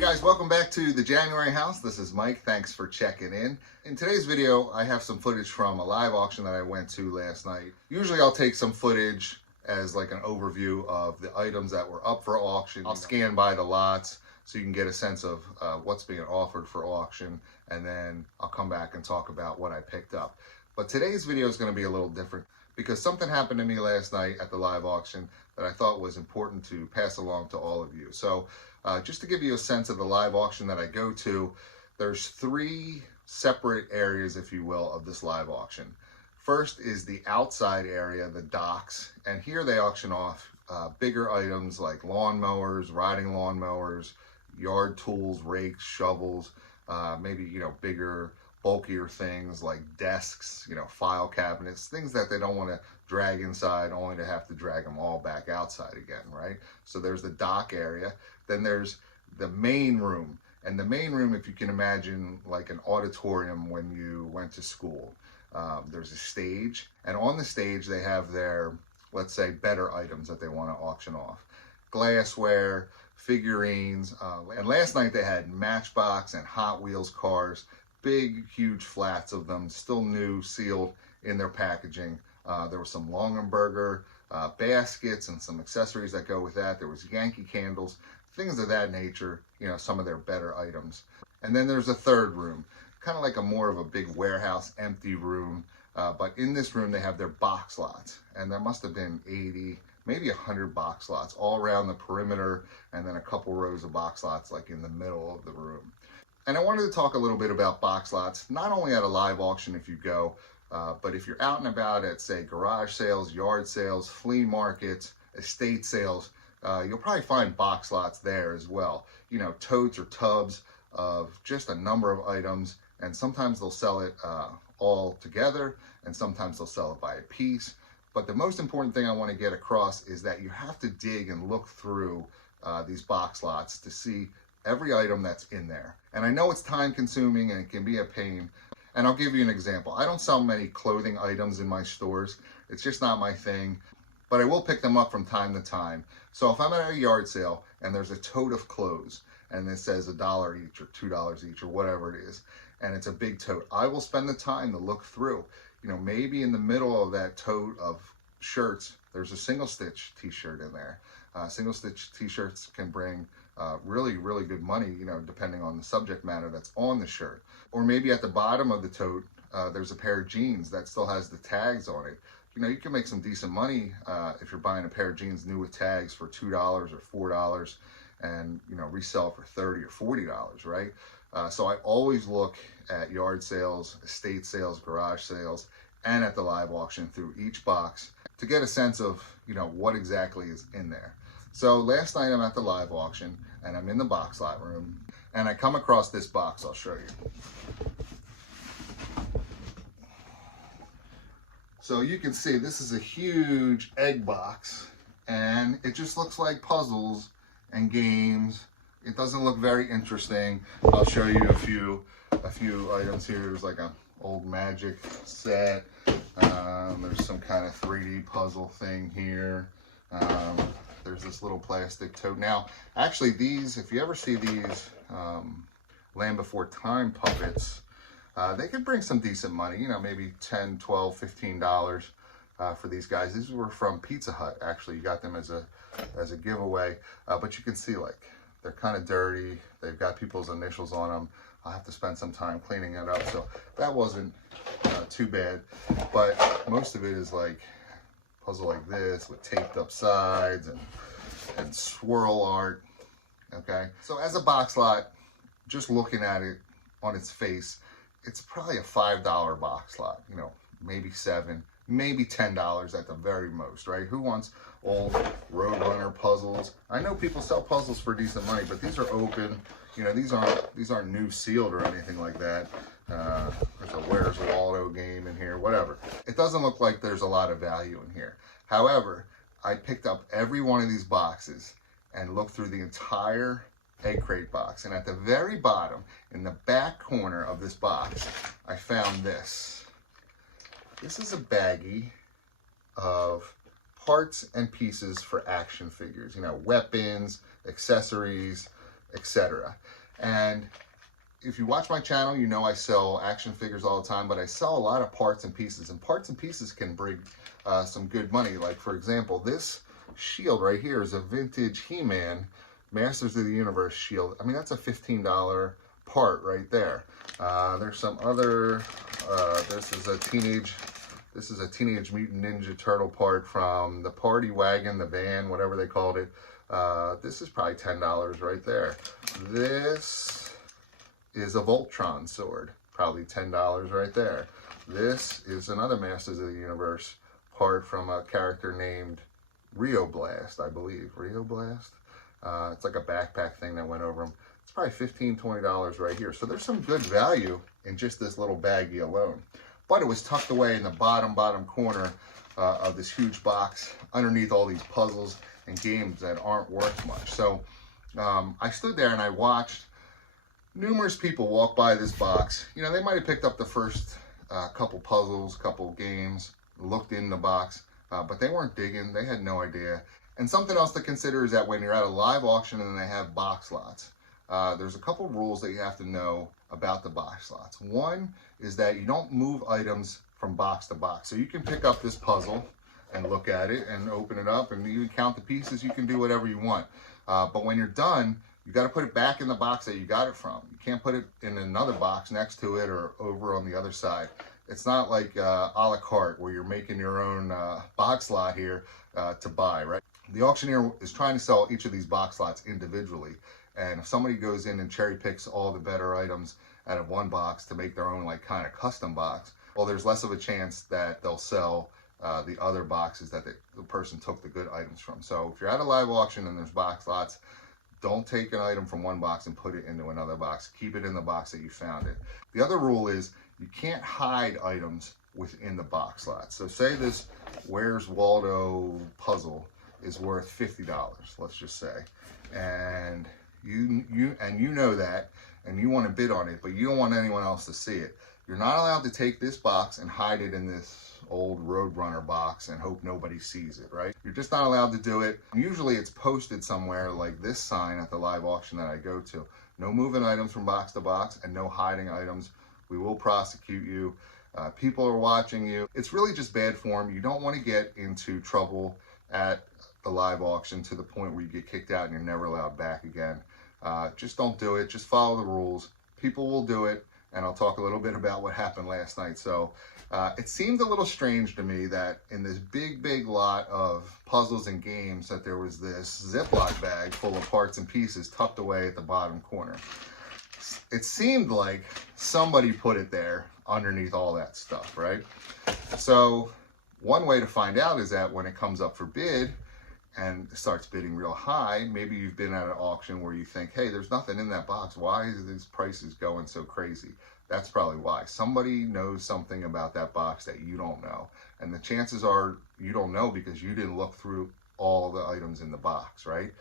Guys, welcome back to the January house. This is Mike. Thanks for checking in. In today's video, I have some footage from a live auction that I went to last night. Usually I'll take some footage as like an overview of the items that were up for auction. I'll scan by the lots so you can get a sense of what's being offered for auction, and then I'll come back and talk about what I picked up. But today's video is going to be a little different because something happened to me last night at the live auction that I thought was important to pass along to all of you. So just to give you a sense of the live auction that I go to, there's three separate areas, if you will, of this live auction. First is the outside area, the docks, and here they auction off bigger items like lawnmowers, riding lawnmowers, yard tools, rakes, shovels, maybe, bigger, bulkier things like desks, file cabinets, things that they don't want to drag inside only to have to drag them all back outside again, right? So there's the dock area. Then there's the main room. And the main room, if you can imagine like an auditorium when you went to school, there's a stage, and on the stage they have their, let's say, better items that they want to auction off. Glassware, figurines, and last night they had Matchbox and Hot Wheels cars, big, huge flats of them, still new, sealed in their packaging. There was some Longenberger baskets and some accessories that go with that. There was Yankee candles, things of that nature, some of their better items. And then there's a third room, kind of like more of a big warehouse, empty room. But in this room, they have their box lots, and there must have been 80, maybe 100 box lots all around the perimeter, and then a couple rows of box lots like in the middle of the room. And I wanted to talk a little bit about box lots, not only at a live auction if you go, but if you're out and about at, say, garage sales, yard sales, flea markets, estate sales, you'll probably find box lots there as well. Totes or tubs of just a number of items, and sometimes they'll sell it all together, and sometimes they'll sell it by a piece. But the most important thing I want to get across is that you have to dig and look through these box lots to see every item that's in there. And I know it's time consuming and it can be a pain. And I'll give you an example. I don't sell many clothing items in my stores. It's just not my thing, but I will pick them up from time to time. So if I'm at a yard sale and there's a tote of clothes and it says $1 each or $2 each or whatever it is, and it's a big tote, I will spend the time to look through. Maybe in the middle of that tote of shirts, there's a single stitch t-shirt in there. Single stitch t-shirts can bring really, really good money, depending on the subject matter that's on the shirt. Or maybe at the bottom of the tote, there's a pair of jeans that still has the tags on it. You can make some decent money if you're buying a pair of jeans new with tags for $2 or $4 and, resell for $30 or $40, right? So I always look at yard sales, estate sales, garage sales, and at the live auction through each box to get a sense of, what exactly is in there. So last night I'm at the live auction and I'm in the box lot room and I come across this box. I'll show you. So you can see this is a huge egg box and it just looks like puzzles and games. It doesn't look very interesting. I'll show you a few items here. There's like an old magic set. There's some kind of 3D puzzle thing here. There's this little plastic tote. Now, actually these, if you ever see these Land Before Time puppets, they could bring some decent money, maybe $10, $12, $15 for these guys. These were from Pizza Hut, actually. You got them as a giveaway, but you can see they're kind of dirty. They've got people's initials on them. I'll have to spend some time cleaning it up, so that wasn't too bad. But most of it is like puzzle like this with taped up sides and swirl art. Okay, so as a box lot, just looking at it on its face, it's probably a $5 box lot, maybe $7, maybe $10 at the very most, right? Who wants old Roadrunner puzzles? I know people sell puzzles for decent money, but these are open. These aren't new sealed or anything like that. There's a Where's Waldo game in here, whatever. It doesn't look like there's a lot of value in here. However, I picked up every one of these boxes and looked through the entire egg crate box. And at the very bottom, in the back corner of this box, I found this. This is a baggie of parts and pieces for action figures, weapons, accessories, etc. And if you watch my channel, you know I sell action figures all the time, but I sell a lot of parts and pieces, and parts and pieces can bring some good money. Like, for example, this shield right here is a vintage He-Man Masters of the Universe shield. I mean, that's a $15 part right there. There's some other, this is a Teenage Mutant Ninja Turtle part from the Party Wagon, the van, whatever they called it. This is probably $10 right there. This is a Voltron sword, probably $10 right there. This is another Masters of the Universe part from a character named Rio Blast, I believe. Rio Blast? It's like a backpack thing that went over him. It's probably $15, $20 right here. So there's some good value in just this little baggie alone. But it was tucked away in the bottom corner of this huge box underneath all these puzzles and games that aren't worth much. So I stood there and I watched numerous people walk by this box. You know, they might have picked up the first couple puzzles, couple games, looked in the box, but they weren't digging. They had no idea. And something else to consider is that when you're at a live auction and they have box lots, there's a couple rules that you have to know about the box lots. One is that you don't move items from box to box. So you can pick up this puzzle and look at it and open it up and you can count the pieces. You can do whatever you want. But when you're done, you got to put it back in the box that you got it from. You can't put it in another box next to it or over on the other side. It's not like a la carte where you're making your own box lot here to buy, right? The auctioneer is trying to sell each of these box lots individually. And if somebody goes in and cherry picks all the better items out of one box to make their own like kind of custom box, well, there's less of a chance that they'll sell the other boxes that the person took the good items from. So if you're at a live auction and there's box lots, don't take an item from one box and put it into another box. Keep it in the box that you found it. The other rule is you can't hide items within the box lot. So say this Where's Waldo puzzle is worth $50, let's just say. And you know that, and you want to bid on it, but you don't want anyone else to see it. You're not allowed to take this box and hide it in this old Roadrunner box and hope nobody sees it, right? You're just not allowed to do it. Usually it's posted somewhere like this sign at the live auction that I go to. No moving items from box to box and no hiding items. We will prosecute you. People are watching you. It's really just bad form. You don't want to get into trouble at the live auction to the point where you get kicked out and you're never allowed back again. Just don't do it. Just follow the rules. People will do it. And I'll talk a little bit about what happened last night. So it seemed a little strange to me that in this big lot of puzzles and games that there was this Ziploc bag full of parts and pieces tucked away at the bottom corner. It seemed like somebody put it there underneath all that stuff, right? So one way to find out is that when it comes up for bid and starts bidding real high, maybe you've been at an auction where you think, hey, there's nothing in that box. Why is these prices going so crazy? That's probably why. Somebody knows something about that box that you don't know. And the chances are you don't know because you didn't look through all the items in the box, right?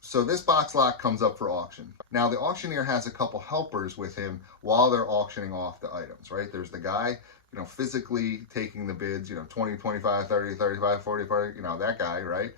So this box lot comes up for auction. Now the auctioneer has a couple helpers with him while they're auctioning off the items, right? There's the guy, you know, physically taking the bids, you know, 20, 25, 30, 35, 40, 40, you know, that guy, right?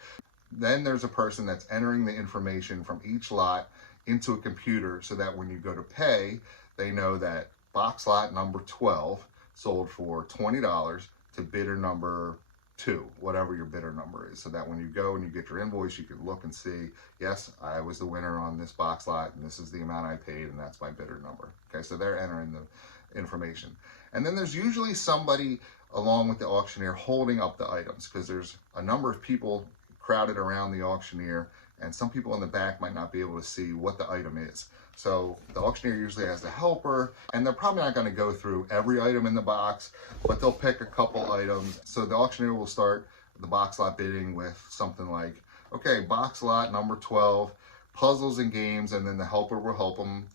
Then there's a person that's entering the information from each lot into a computer so that when you go to pay, they know that box lot number 12 sold for $20 to bidder number 2, whatever your bidder number is. So that when you go and you get your invoice, you can look and see, yes, I was the winner on this box lot and this is the amount I paid and that's my bidder number. Okay, so they're entering the information. And then there's usually somebody along with the auctioneer holding up the items because there's a number of people crowded around the auctioneer and some people in the back might not be able to see what the item is. So the auctioneer usually has the helper and they're probably not going to go through every item in the box, but they'll pick a couple items. So the auctioneer will start the box lot bidding with something like, okay, box lot number 12, puzzles and games, and then the helper will help them,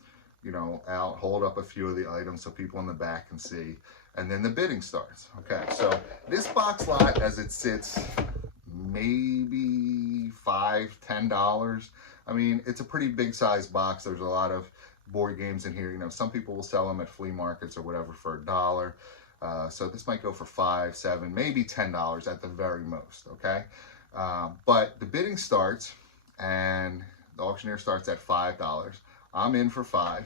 you know, out, hold up a few of the items so people in the back can see, and then the bidding starts. Okay, so this box lot as it sits, maybe $5, $10. I mean, it's a pretty big size box. There's a lot of board games in here. You know, some people will sell them at flea markets or whatever for $1. So this might go for $5, $7, maybe $10 at the very most, okay? But the bidding starts and The auctioneer starts at $5. I'm in for 5.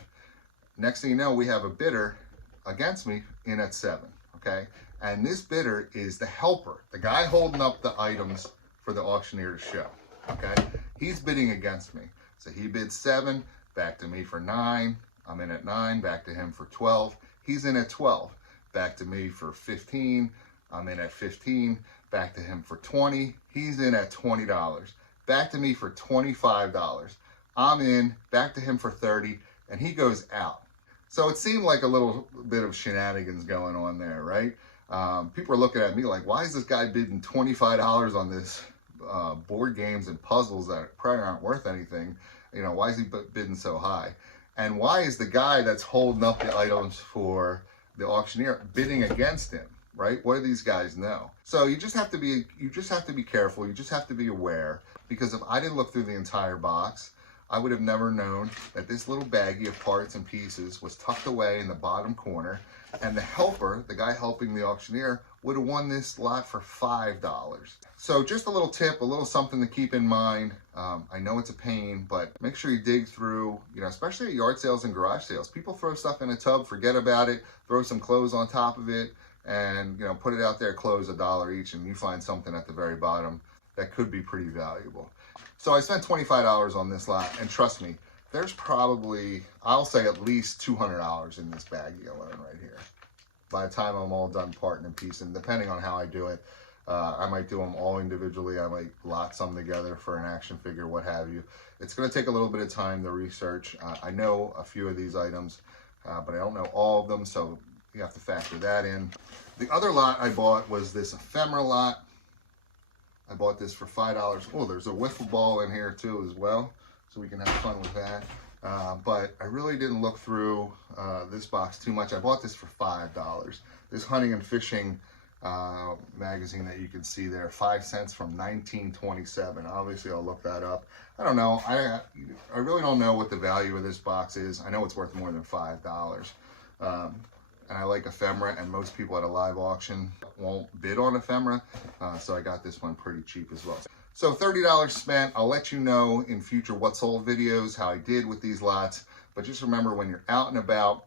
Next thing you know, we have a bidder against me in at 7, okay? And this bidder is the helper, the guy holding up the items for the auctioneer to show, okay? He's bidding against me. So he bids 7, back to me for 9. I'm in at 9, back to him for 12. He's in at 12, back to me for 15. I'm in at 15, back to him for 20. He's in at $20, back to me for $25. I'm in, back to him for 30, and he goes out. So it seemed like a little bit of shenanigans going on there, right? People are looking at me like, why is this guy bidding $25 on this board games and puzzles that probably aren't worth anything? You know, why is he bidding so high? And why is the guy that's holding up the items for the auctioneer bidding against him, right? What do these guys know? So you just have to be careful. You just have to be aware, because if I didn't look through the entire box, I would have never known that this little baggie of parts and pieces was tucked away in the bottom corner, and the helper, the guy helping the auctioneer, would have won this lot for $5. So just a little tip, a little something to keep in mind. I know it's a pain, but make sure you dig through, you know, especially at yard sales and garage sales. People throw stuff in a tub, forget about it, throw some clothes on top of it, and, you know, put it out there, close $1 each, and you find something at the very bottom that could be pretty valuable. So I spent $25 on this lot, and trust me, there's probably, I'll say at least $200 in this baggie alone right here. By the time I'm all done parting and piecing, depending on how I do it, I might do them all individually. I might lot some together for an action figure, what have you. It's going to take a little bit of time to research. I know a few of these items, but I don't know all of them, so you have to factor that in. The other lot I bought was this ephemera lot. I bought this for $5. Oh, there's a wiffle ball in here too as well, so we can have fun with that. But I really didn't look through this box too much. I bought this for $5. This hunting and fishing magazine that you can see there, 5 cents from 1927. Obviously, I'll look that up. I don't know. I really don't know what the value of this box is. I know it's worth more than $5. And I like ephemera, and most people at a live auction won't bid on ephemera, so I got this one pretty cheap as well. So $30 spent. I'll let you know in future what sold videos, how I did with these lots, but just remember, when you're out and about,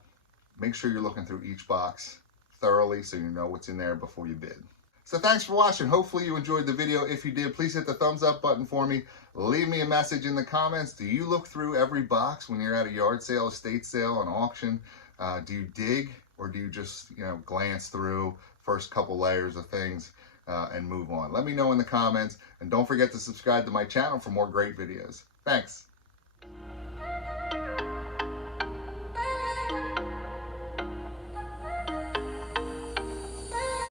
make sure you're looking through each box thoroughly so you know what's in there before you bid. So thanks for watching. Hopefully you enjoyed the video. If you did, please hit the thumbs up button for me. Leave me a message in the comments. Do you look through every box when you're at a yard sale, estate sale, an auction? Do you dig? Or do you just, you know, glance through first couple layers of things and move on? Let me know in the comments, and don't forget to subscribe to my channel for more great videos. Thanks.